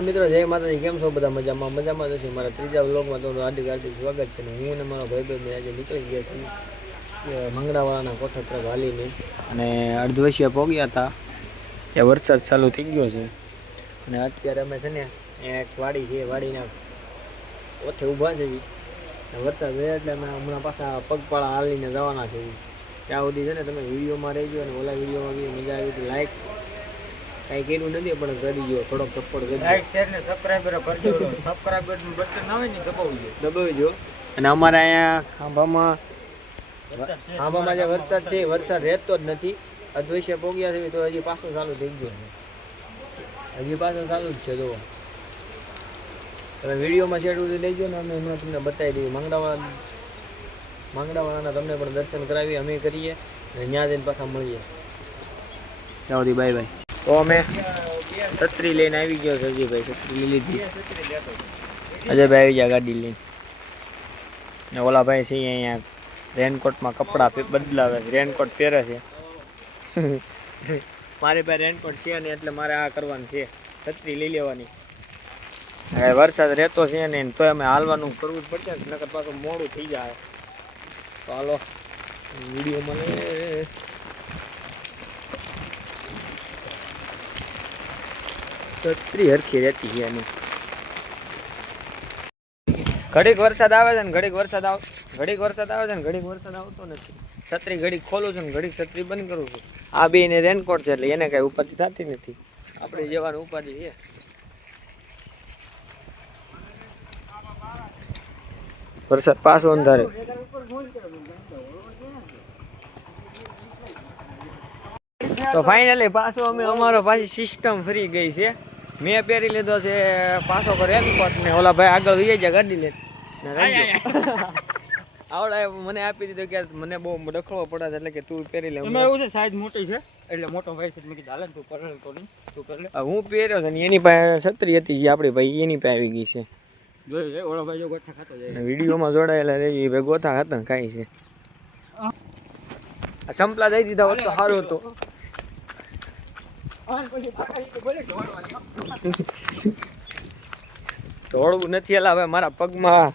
હાલ મિત્રો જય માતાજી, કેમ છો બધા? મજામાં મજામાં જ છે. મારા ત્રીજા વ્લોગમાં તમારું હાર્દિક હાર્દિક સ્વાગત છે. હું અને મારો ભાઈ આજે નીકળી ગયા છીએ મંગળાવાળાના કોઠા તરફ હાલીને, અને અર્ધવૈશ્ય પહોંચ્યા હતા ત્યાં વરસાદ ચાલુ થઈ ગયો છે. અને અત્યારે અમે છે ને એક વાડી છે, વાડીના ઓઠે ઊભા છે. વરસાદ રહે એટલે અમે હમણાં પાછા પગપાળા હાલીને જવાના છે. ત્યાં સુધી છે ને તમે વિડીયોમાં રહેજો, અને ઓલા વિડીયોમાં બી મજા આવી તો લાઈક કાંઈ કર્યું નથી પણ કરી દો, થોડોક સપોર્ટ કરજો. લાઈક શેર ને સબસ્ક્રાઇબર કરજો. સબસ્ક્રાઇબર નું બટન આવે ને દબાવી દો. અને અમારે અહીંયા ખાંભામાં જે વરસાદ છે વરસાદ રહેતો જ નથી. અદ્વૈશ્ય પોગ્યા છે તો હજી પાછું ચાલુ થઈ ગયો છે, હજી પાછું ચાલુ જ છે. જુઓ તમે વિડીયોમાં શેર સુધી લઈ જાઓ ને, અમે હમણાં તમને બતાવી દઈએ. માંગડાવાળાના તમને પણ દર્શન કરાવી અમે કરીએ, અને ત્યાં જઈને પાછા મળીએ. ત્યાં સુધી બાય બાય. તો અમે છત્રી લઈને આવી ગયો સરજીભાઈ, છત્રી લઈ લીધી. અજયભાઈ આવી ગયા ગાડી લઈને, ને ઓલા ભાઈ છે અહીંયા રેનકોટમાં કપડાં બદલાવે છે, રેનકોટ પહેરે છે. મારી પાસે રેનકોટ છે ને એટલે મારે આ કરવાનું છે, છત્રી લઈ લેવાની. હવે વરસાદ રહેતો છે ને તોય અમે હાલવાનું કરવું જ પડશે, નકર પાછું મોડું થઈ જાય. તો હાલો વિડીયોમાં છત્રી હરખી રહેતી છે એની. ઘડીક વરસાદ આવે છે ને ઘડીક વરસાદ આવે છે ને ઘડીક વરસાદ આવતો નથી. છત્રી ઘડીક ખોલું છું ને ઘડીક છત્રી બંધ કરું છું. આ બે ને રેનકોટ છે એટલે એને કઈ ઉપાધિ થતી નથી, આપણે જવાનું ઉપાધિ છે. વરસાદ પાછો અંધારે. તો ફાઇનલી પાછો અમે અમારો પાછી સિસ્ટમ ફરી ગઈ છે. મેં પહેરી લીધો છે પાછો રેનકોટ, ને ઓલા ભાઈ આગળ વહી જાય ગાડી લે આવડા મને આપી દીધો કે મને બહુ ડખવો પડે છે એટલે કે તું પહેરી લે. એમાં એવું છે સાઈઝ મોટી છે એટલે મોટો ભાઈ છે, મેં કીધું હાલે તું પર તો નહીં તું કર લે. હું પહેર્યો છે ને એની પાસે છત્રી હતી જે આપણી ભાઈ એની પાસે આવી ગઈ છે. જોઈ લે ઓલો ભાઈ જો ગોઠા ખાતો જાય, વિડીયોમાં જોડાયેલા રહેજો. ભાઈ ગોથા હતા કાંઈ છે. આ સંપલા દઈ દીધા હોત તો સારું હતું. દોડવું નથી એલા, હવે મારા પગમાં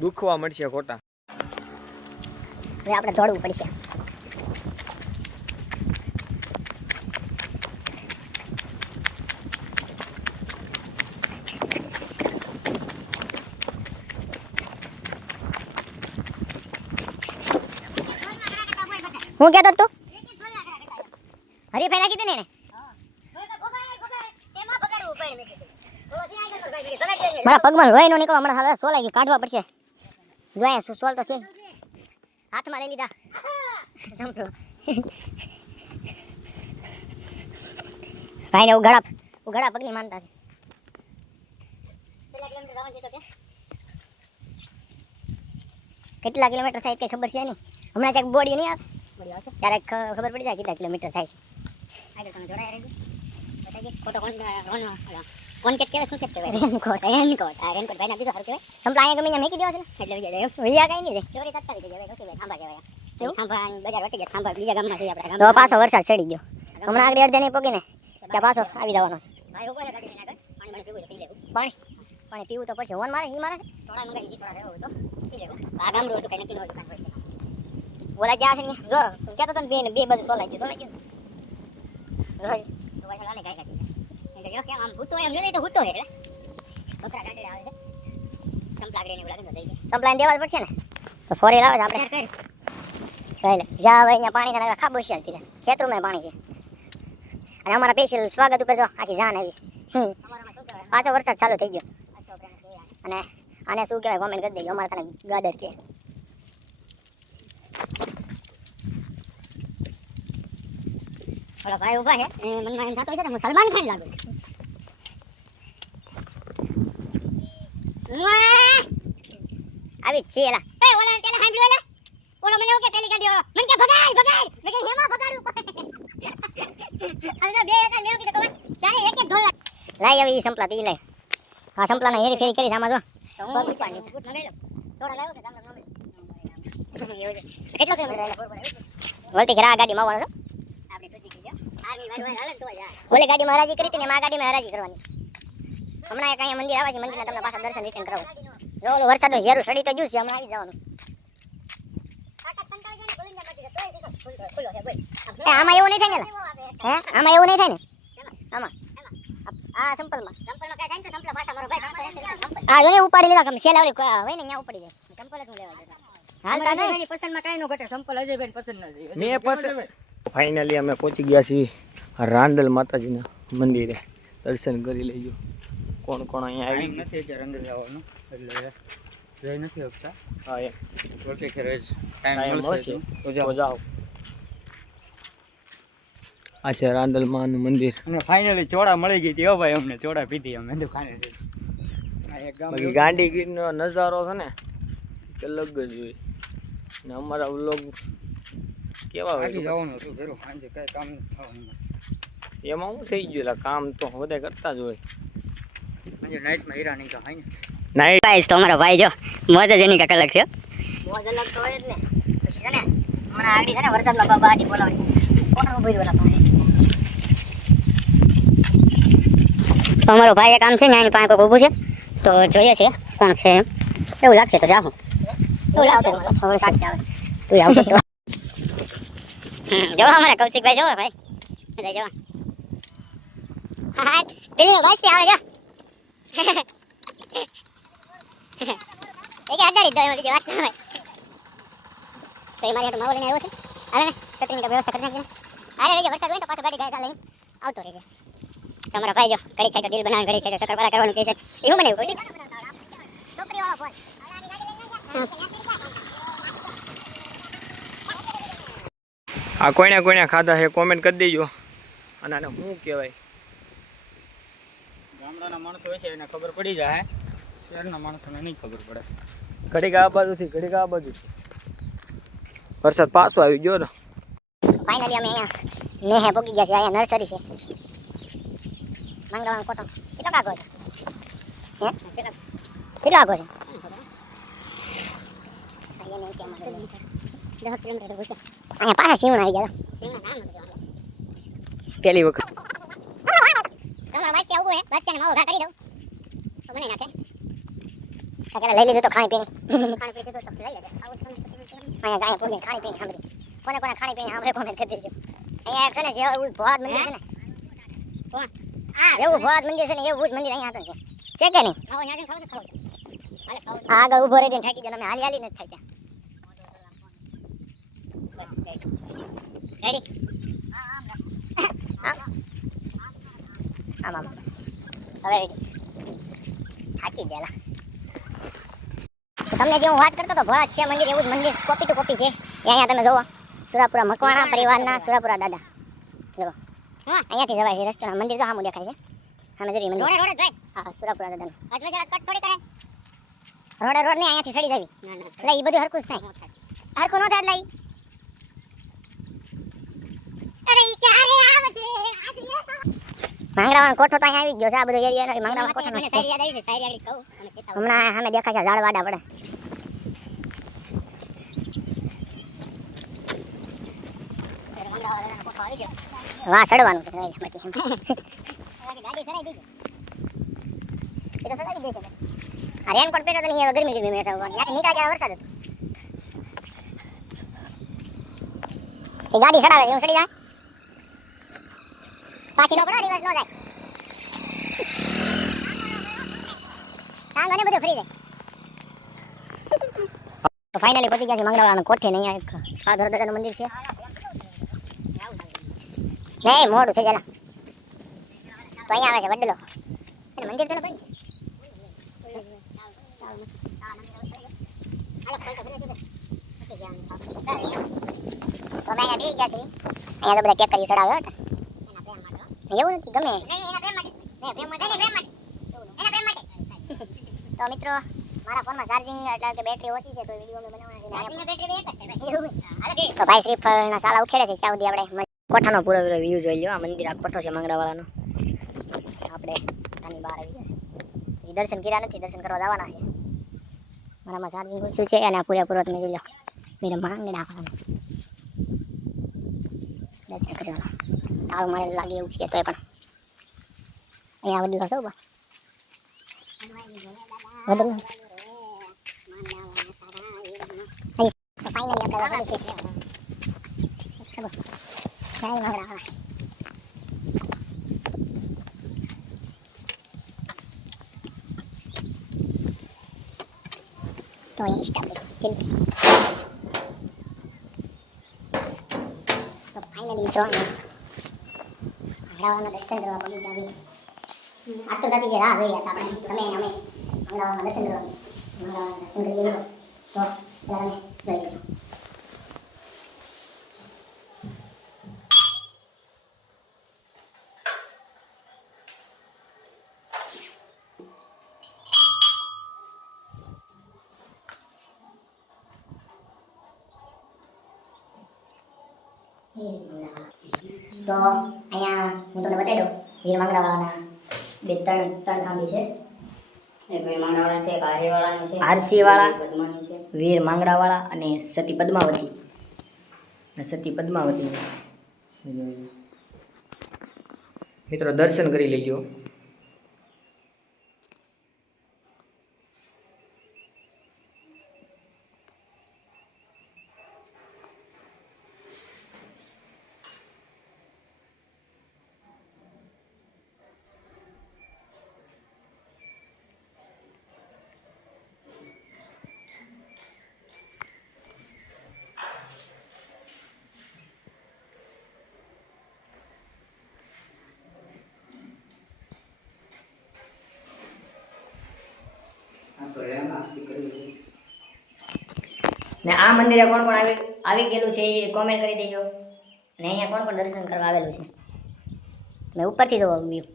દુખવા મળશે ખોટા. હવે આપણે દોડવું પડશે. હું કહેતો તું હરીફાઈ નાખી દે ને મારા પગમાં લોહી નો નીકળો હમણાં. હવે સોલાઈ ગયું, કાઢવા પડશે. જોઈએ સોલ તો છે, હાથમાં લઈ લીધા. ભાઈ ને ઉઘાડા પગની માનતા છે. કેટલા કિલોમીટર થાય કઈ ખબર છે નહીં. હમણાં ક્યાંક બોડી નહીં આવે ત્યારે ખબર પડી જાય કેટલા કિલોમીટર થાય છે. આગળ તમે જોડાયા રહેજો. ખોટો કોન્ટેક્ટ કેવાય, શું કહેવાય? રેનકોટ ભાઈ ના દીધો સારું કહેવાય. સંપલા અહીંયા ગમે મેકી દેવા છે ને એટલે વિજય જાય વૈયા કઈ નહીં જાય. ચોરી તાત્કાલિક થઈ જાય. ખાંભા કહેવાય, ખાંભા બજાર વટી જાય. ખાંભા બીજા ગામમાં છે આપણે. તો પાછો વરસાદ ચડી ગયો. હમણાં આગળ અડધે નહીં પગીને ત્યાં પાછો આવી જવાનો. ભાઈ ઉપર પાણી પીવું તો પડશે. ઓન મારે ઈ મારે થોડા મંગાવી દીધી, થોડા રહેવું તો પી લેવું. આ ગામડું હતું કઈ નક્કી ન હતું. બોલા જ્યાં છે ને જો કહેતો તો ને બે બધું સોલાઈ ગયું રોજ તો વાય ચાલે કાઈ કાઈ એટલે જો કેમ આમ ભૂતો એમ જોઈ તો ભૂતો હે એટલે બકરા ગાંડે આવે છે. સંપલાગડે ને બોલાવે તો દઈ દે. સંપલાને દેવા પડશે ને તો ફોરેલ આવે આપણે કઈ લે જા હવે અહીંયા પાણી ના ખાબોશિયાલ પીલે ખેતરમાં પાણી છે. અને અમારા સ્પેશિયલ સ્વાગત ઉપર જો આખી જાન આવી છે. પાછો વરસાદ ચાલુ થઈ ગયો. અને આને શું કહેવાય કોમેન્ટ કરી દેજો. અમારા તને ગાડર કે ઓલા ભાઈ ઉભા છે મનમાં એમ થતો હોય છે હું સલમાન ખાન લાગુ. આવી છે એલા એ ઓલા તેલા હાંભળ્યો એલા ઓલો મને એવું કે પેલી ગાડી ઓલો મને કે ભગાય મેં કે હેમાં ભગાડું અને બે હતા મેં કીધું કવન ચારે એક ઢોલ લાઈ આવી સંપલા પી લે. હા સંપલાને હેરી ફેરી કરી આમાં જો પગ પાણી ગુટ નગાઈ લો થોડા લાવ્યો કે ગામનો નંબર કેટલો કિલોમીટર વળતી ઘરા ગાડી માં આવવાનો આપણે સુજી ગયો આર્મી વાળો હાલે તો યાર ઓલે ગાડી મહારાજી કરી હતી ને માં ગાડી માં હરાજી કરવાની હમણાં એક અહીંયા મંદિર આવે છે, મંદિરના તમને પાછા દર્શન વિશે કરાવું. જો ઓલો વરસાદનું ઝેરું સડી તો ગયું છે, હમણાં આવી જવાનું. આમાં એવું નહીં થાય ને? હે આમાં એવું નહીં થાય ને? આમાં આ સંપલમાં આ જો ઉપાડી લેવા ગમે સેલા ઓલી હોય ને ત્યાં ઉપાડી જાય. સંપલ જ હું લેવા જતો. હાલતા નહીં પસંદમાં કાંઈ ન ઘટે. સંપલ અજયભાઈ પસંદ નથી. મેં પસંદ ફાઇનલી અમે પહોંચી ગયા છીએ રાંદલ માતાજીના મંદિરે. દર્શન કરી લેજો. કોણ કોણ અહીંયા આવી નથી અત્યારે અંદર જવાનું, એટલે જઈ નથી શકતા. હા એમ રોટી ખેર ટાઈમ ટાઈમ મળશે મળશે તો તો જાઓ. આ છે રાંદલ માનું મંદિર. અને ફાઇનલી ચોળા મળી ગઈ હતી. હો ભાઈ, અમને ચોળા પીધી અમે તો ફાઇનલી. આ એક ગામ બાકી ગાંધીગીરનો નજારો છે ને કે અલગ જ હોય. ને અમારા વ્લોગ કેવા હોય આગી ખબર? જવાનું હતું ઘરું, સાંજે કાંઈ કામ નથી થવાનું. એમાં શું થઈ ગયું? એટલે કામ તો બધા કરતા જ હોય. સાંજે નાઇટમાં હીરા નહીં તો હાઈ નાઈટ ગાઈસ તો અમારો ભાઈ જો મોજ જ એની કાંક અલગ છે. મોજ અલગ તો હોય જ ને. પછી છે ને હમણાં આગળ છે ને વરસાદમાં બાબા આટી બોલાવે. કોણ ઉભી ઓલા ભાઈ. તો અમારો ભાઈ એક આમ છે ને એની પાસે કોઈ ઊભું છે તો જોઈએ છે કોણ છે એમ. એવું લાગશે તો જાહું. એવું લાગશે સવારે સાત આવે. તું આવતો તો જો અમારા કૌશિકભાઈ જો ભાઈ. બધા જો. હા પેલી બસ આવે જો. એક અડાડી દો બીજી વાત ના હોય. તો એ મારી માવો લઈને આવ્યો છે. હાલે ને છત્રીની તો વ્યવસ્થા કરી નાખજે. હાલે રહેજો, વરસાદ હોય તો પાછો ગાડી ગાય લઈને આવતો રહેજે. તમારો ભાઈ જો ઘડી ખાઈ તો દિલ બનાવવાનું, ઘડી ખાઈ તો શક્કરપારા કરવાનું કહે છે. એવું બનાવ્યું કોઈ છોકરી વાળો ફોન. આ કોઈને કોઈને ખાધા છે કોમેન્ટ કરી દેજો. અને આને શું કહેવાય? ગામડાના માણસો હોય છે એને ખબર પડી જાય, શહેરના માણસોને નહીં ખબર પડે. ઘડીક આ બાજુથી ઘડીક આ બાજુથી વરસાદ પાછો આવી ગયો ને. ફાઇનલી અમે અહીંયા નેહે પહોંચી ગયા છે. અહીંયા નર્સરી છે. મંગળવારનો કોટો કેટલો કાગો છે? હે કેટલો આગો છે? અહીંયા પાછા શિવણ આવી ગયા. પહેલી વખત તમારા બાઈક આવું હે બસ ને માવો ઘા કરી દઉં તો મને નાખે. સકરા લઈ લીધું તો ખાણી પીણી ખાણી પીણી તો લઈ લેજે. અહીંયા ગાય પોગે ખાણી પીણી સાંભળી. કોને કોને ખાણી પીણી સાંભળે કોમેન્ટ કરી દેજો. અહીંયા એક છે ને જેવું ભોવાદ મંદિર છે ને કોણ જેવું ભોવાદ મંદિર છે ને એવું જ મંદિર અહીંયા હતું છે કે નહીં? આવો અહીંયા જઈને ખાવ તો ખાવ. હાલે ખાવ. આગળ ઊભો રહીને થાકી ગયો. અમે હાલી હાલી નથી થાક્યા. બસ રેડી. આમ હવે રેડી. થાકી ગયેલા. તમને જે હું વાત કરતો હતો ભોળા છે મંદિર એવું જ મંદિર કોપી ટુ કોપી છે. અહીંયા તમે જોવો સુરાપુરા મકવાણા પરિવારના સુરાપુરા દાદા જો. હા અહીંયાથી જવાય છે. રસ્તાના મંદિર તો સામું દેખાય છે. સામે જરી મંદિર રોડે રોડે હા સુરાપુરા દાદાનું. એટલે જરા કટ થોડી કરાય. રોડે રોડ ને અહીંયાથી સડી જાવી. એટલે ઈ બધું હરકું જ થાય. હરકું ન થાય એટલે ઈ અરે ઈ ક્યારે આવજે માંગડાવાનો કોઠો તો અહીંયા આવી ગયો છે. આ બધો એરિયા નથી. માંગડાવાનો કોઠો મને સારી યાદ આવી છે. સારી આગળ કહું અને કહેતા હમણાં સામે દેખાય છે ઝાડવાડા પડે. વાહ ચડવાનું છે બાકી ગાડી ચડાઈ દીધી. એ તો ચડાઈ દેશે. આ રેનકોટ પહેર્યો તો નહીં ગરમી ગરમી મેં ત્યાંથી નીકળ્યા જ્યારે વરસાદ હતો. એ ગાડી ચડાવે છે હું ચડી જાય પાછી નો પડે દિવસ નો જાય. ટાંગ અને બધું ફ્રી જાય. તો ફાઇનલી પહોંચી ગયા છે મંગળવારના કોઠે ને. અહીંયા એક સાધુ દાદાનું મંદિર છે. નહીં મોડું થઈ ગયેલા તો અહીંયા આવે છે વડલો મંદિર તો ભાઈ. તો અમે અહીંયા બેસી ગયા છીએ. અહીંયા તો બધા કેક કરી ચડાવ્યો હતા. એવું નથી ગમે તો મિત્રો મારા ફોનમાં ચાર્જિંગ એટલે કે બેટરી ઓછી છે તો વિડીયો અમે બનાવવાના છે. તો ભાઈ શ્રીફળના સાલા ઉખેડે છે. ત્યાં સુધી આપણે કોઠાનો પૂરો વ્યૂ જોઈ લો. આ મંદિર આ કોઠો છે મંગળાવાળાનો. આપણે આની બહાર આવી ગયા છે. દર્શન કર્યા નથી, દર્શન કરવા જવાના છે. મારામાં ચાર્જિંગ ઓછું છે અને આ પૂરેપૂરો તમે જોઈ લો. મેરે માંગડા દર્શન કરવાના તાળું મળે લાગે એવું છે તોય પણ અહીંયા વડલો છો બા તો અહીં સ્ટાર્ટ તો ફાઇનલી મિત્રો મંગળાવાળાના દર્શન કરવા પગી જાવી આ તો દાદી જે રાહ જોઈ હતા આપણે તમે અમે મંગળાવાળાના દર્શન કરવા મંગળાવાળાના દર્શન કરી લેજો તો પેલા તમે જોઈ લેજો તો અહીંયા હું તમને બતાવી દઉં વીર મંગળાવાળાના બે ત્રણ ખાંભી છે એક વીર માંગડાવાળા છે, એક આરસીવાળાનું છે, આરસી વાળા પદ્માનું છે. વીર માંગડાવાળા અને સતી પદ્માવતી મિત્રો દર્શન કરી લેજો. ને આ મંદિરે કોણ કોણ આવી ગયેલું છે એ કોમેન્ટ કરી દેજો ને અહીંયા કોણ કોણ દર્શન કરવા આવેલું છે મેં ઉપરથી જોવો વ્યૂ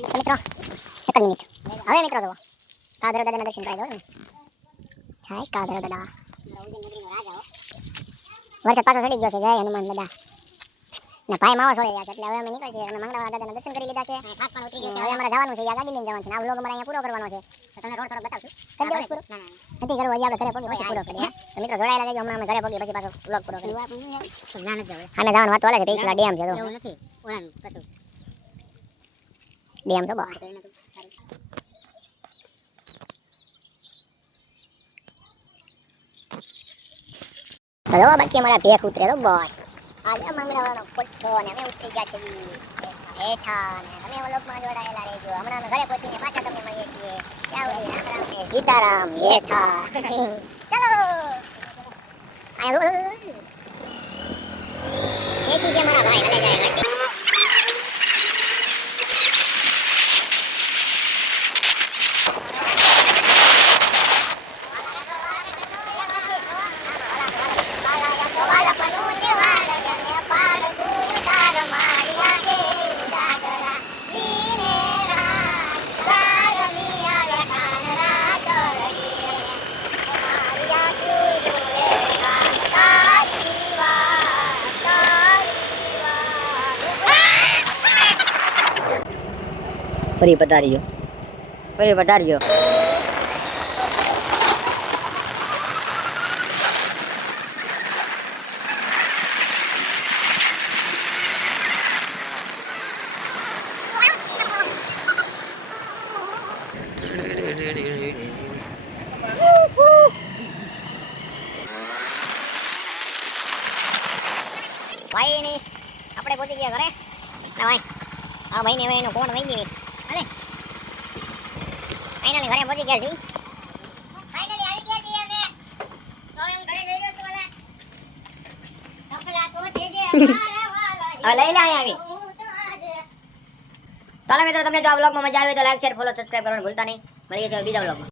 મિત્રો એક જ મિનિટ હવે મિત્રો જુઓ કાદરા દાદાના દર્શન કરાવી દો ને થાય કાદરા દાદા વરસાદ પાછો ચડી ગયો છે જય હનુમાન દાદા ને ભાઈ માવો છોડી ગયા છે એટલે હવે અમે નીકળી છીએ અમે મંગળાવાળા દાદાના દર્શન કરી લીધા છે ખાસ પણ ઉતરી ગયા છે હવે અમારે જવાનું છે યા ગાડી લઈને જવાનું છે આ વ્લોગ અમારે અહીંયા પૂરો કરવાનો છે તો તમે રોડ થોડો બતાવશો કરી દેવો પૂરો નથી કરવો હજી આપણે ઘરે પહોંચી પછી પૂરો કરીએ તો મિત્રો જોડાયેલા રહેજો હમણાં અમે ઘરે પહોંચી પછી પાછો વ્લોગ પૂરો કરીએ અમે જવાનું વાત વાલે છે પેશલા ડેમ છે તો એવું નથી ઓલા પાછું ડેમ તો બહાર તો જો બાકી અમારા ભેખ ઉતરે તો બોય આજે મંગળવારનો કોઠો ને અમે ઉતરી ગયા છીએ હેઠા ને તમે વ્લોગમાં જોડાયેલા રહેજો હમણાં અમે ઘરે પહોંચીને પાછા તમને મળીએ છીએ ત્યાં સુધી રામ રામ ને સીતારામ હેઠા ચાલો આયો કેસી છે મારા ભાઈ હલે જાય ફરી પધાર્યો ભાઈ ની આપણે પહોંચી ગયા ઘરે ભાઈ આ ભાઈ ને હવે એનો કોણ વહી ગઈ અલે ફાઇનલી ઘરે પહોંચી ગયા છીએ ફાઇનલી આવી ગયા છીએ અમે તો એમ ઘરે જઈ રહ્યો છું અલે સફલા તો તેજે મારા વાલા આ લઈ લે આવી ચાલો મિત્રો તમને જો આ વ્લોગમાં મજા આવે તો લાઈક શેર ફોલો સબસ્ક્રાઇબ કરવાનું ભૂલતા નહીં મળીએ છીએ બીજા વ્લોગમાં.